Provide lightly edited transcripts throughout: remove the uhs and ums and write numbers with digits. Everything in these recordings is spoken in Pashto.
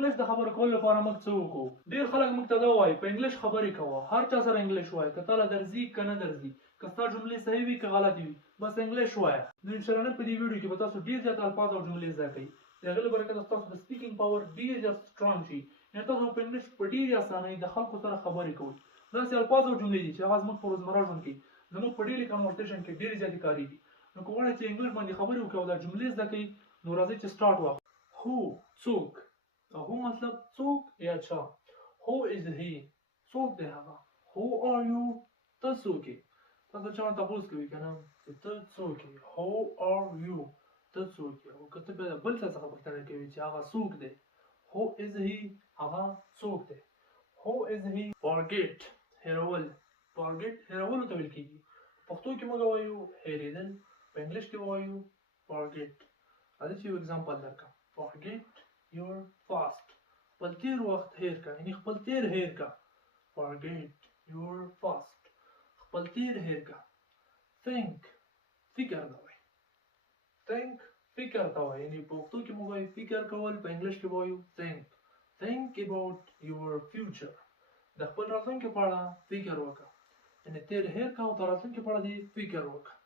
انګلیش د خبرو کولو لپاره موږ څه وکړو؟ ډېر خلک موږ ته دا وایي په انګلیش خبرې کوه، هر چا سره انګلیش وایه، که تاله درځي که نه درځي، که ستا جملې صحیح وي که غلطې وي، بس انګلیش وایه. نو انشاءالله نن په دې ویډیو کې به تاسو ډېر زیات الفاظ او جملې زده کوئ، د هغې له برکته ستاسو د سپیکینګ پاور ډېر زیات سټرانګ شي، یعنې تاسو په انګلیش په ډېرې اسانۍ د خلکو سره خبرې کوئ. داسې الفاظ او جملې دي چې هغه زموږ په روزمره ژوند کې زموږ په ډیلي کنورسیشن کې ډېرې زیاتې کارېږي. نو که غواړئ چې انګلیش باندې خبرې وکړئ او دا جملې زده کړئ، نو راځئ چې سټارټ واخلو. هو څوک، هو مطلب څوک یا چا. هو از هی، څوک دی هغه. هو آر یو، ته څوک یې. تاسو چا نه تپوس کوي که نه چې ته څوک یې. هو آر یو، ته څوک یې. او که ته بیا بل چا څخه پوښتنه کوي چې هغه څوک دی، هو از هی، هغه څوک دی. هو از هی. فارګیټ، هېرول. فارګیټ هېرولو ته ویل کېږي. په پښتو کې موږ وایو هېرېدل، په انګلیش کې وایو فارګیټ. راځئ چې یو اګزامپل درکړم. فارګیټ یور پاست، خپل تېر وخت هېر کړه، یعنې خپل تېر هېر کړه. فارګیټ یور پاست، خپل تېر هېر کړه. think، فکر ته وایي. think فکر ته وایي، یعنې په پښتو کې موږ وایو فکر کول، په انګلیش کې وایو think. think about your future، د خپل راتلونکي په اړه فکر وکړه، یعنې تېر هېر کړه او د راتلونکي په اړه دې فکر وکړه.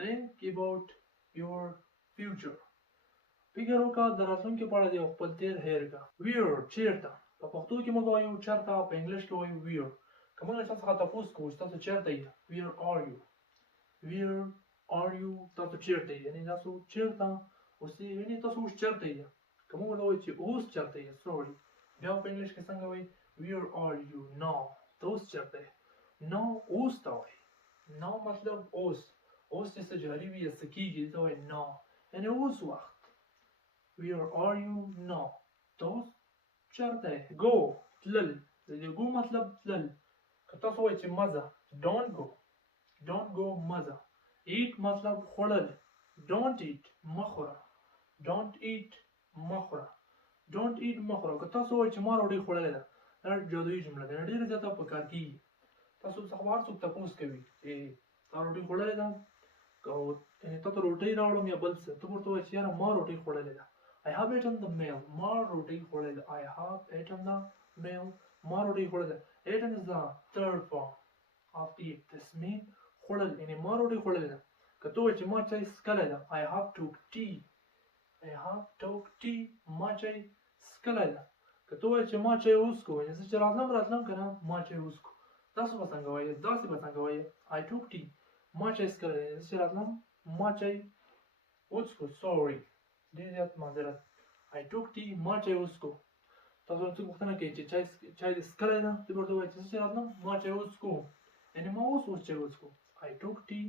think about your future، فکر وکړه د راتلونکي په اړه دې او خپل تېر هېر کړه. where، چېرته. په پښتو کې موږ وایو چېرته، په انګلیش کې وایو where. که موږ له چا څخه تپوس کوو چې تاسو چېرته یې، where are you، where are you، تاسو چېرته یې، یعنې تاسو چېرته اوسئ، یعنې تاسو اوس چېرته یې. که موږ ورته وایو چې اوس چېرته یې، سوري، بیا په انګلیش کې څنګه وایي، where are you now، ته اوس چېرته یې. now اوس ته وایي. now مطلب اوس، اوس چې څه جاري وي یا څه کېږي ته وایي now، یعنې اوس وخت. where are you now، ته اوس چېرته یې. go، تلل، د دې go مطلب تلل. که تاسو وایئ چې مه ځه، don't go، don't go مه ځه. eat مطلب خوړل. don't eat، مه خوره. don't eat، مه خوره. don't eat، مه خوره. که تاسو وایئ چې ما روټۍ خوړلې ده، دا جادویي جمله ده، ډېره زیاته په کار کېږي. تاسو څخه هر څوک تپوس کوي چې تا روټۍ خوړلې ده، او تا ته روټۍ راوړم یا بل څه، ته ورته وایې چې یاره ما روټۍ خوړلې ده. I have eaten the meal، ما روټۍ خوړلې ده. I have eaten the meal، ما روټۍ خوړلې ده. eaten is the third form of eat. this mean خوړل، یعنې ما روټۍ خوړلې ده. که ته وایې چې ما چای څښلی ده، I have took tea، I have took tea، ما چای څښلی ده. که ته وایې چې ما چای وڅښو، یعنې زه چې راتلم که نه ما چای وڅښو. تاسو به څنګه وایئ، داسې به څنګه وایئ. I took tea، ما چای څښلی دی، زه چې راتلم ما چای وڅښو. سوري، ډېر زیات معذرت. I took tea، ما چای وڅښو. تاسو څوک پوښتنه کوي چې چای دې څښلی ده، ته به ورته وایئ چې زه چې راتلم ما چای وڅښو، یعنې ما اوس چای وڅښو. I took tea،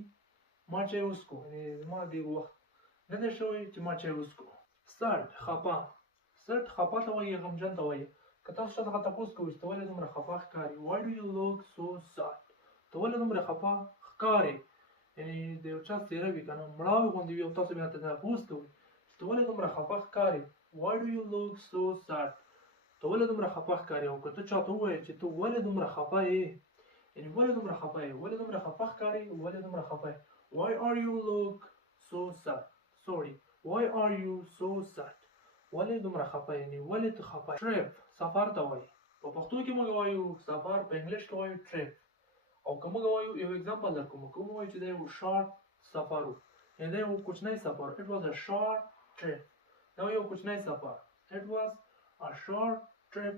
ما چای وڅښو، یعنې زما ډېر وخت نه دی شوی چې ما چای وڅښو. sad، خفه. sad خفه ته وایي، غمجن ته وایي. که تاسو چا څخه تپوس کوئ چې ته ولې دومره خفه ښکارې، why do you look so sad، ته ولې دومره خفه ښکارې، یعنې د یو چا څېره وي که نه مړاوې غوندې وي او تاسو بیا ته تپوس کوئ چې ته ولې دومره خفه ښکارې، why do you look so sad، ته ولې دومره خفه ښکارې. او که ته چاته ووایې چې ته ولې دومره خفه یې، یعنې ولې دومره خفه یې، ولې دومره خفه ښکارې، ولې دومره خفه یې. why are you look so sad، sorry، why are you so sad، ولې دومره خفه یې، یعنې ولې ته خفه یې. trip، سفر ته وایي. په پښتو کې موږ وایو سفر، په انګلیش کې وایو trip. او که موږ وایو، یو اګزامپل درکوم، که موږ وایو چې دا یو شارټ سفر و، یعنې دا یو کوچنی سفر، it was a short trip، دا یو کوچنی سفر، it was a short trip.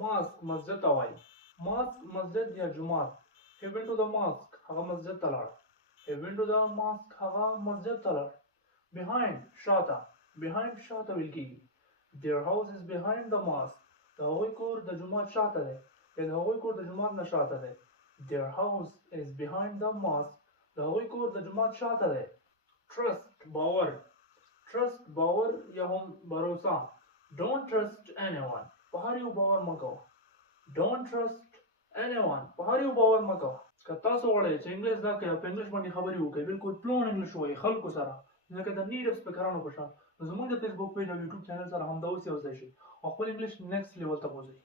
mosque، مسجد ته وایي. mosque مسجد یا جومات. he went to the mosque، هغه مسجد ته لاړ. he went to the mosque، هغه مسجد ته لاړ. behind، شاته. behind شاته ویل کېږي. their house is behind the mosque، د هغوی کور د جومات شاته دی، یا د هغوی کور د جومات نه شاته دی. their house is behind the mosque، د هغوی کور د جومات شاته دی. trust، باور. trust، باور یا هم باروسه. don't trust anyone، په هر یو باور مه کوه. don't trust anyone، په هر یو باور مه کوه. که تاسو غواړئ چې انګلیش زده کړئ او په انګلیش باندې خبرې وکړئ، بالکل پلون انګلیش ووایئ خلکو سره، لکه د نیټیو سپیکرانو په شان، نو زموږ د فیسبوک پیج او یوټیوب چینل سره همدا اوس یوځای شئ او خپل انګلیش نیکسټ لیول ته بوځئ.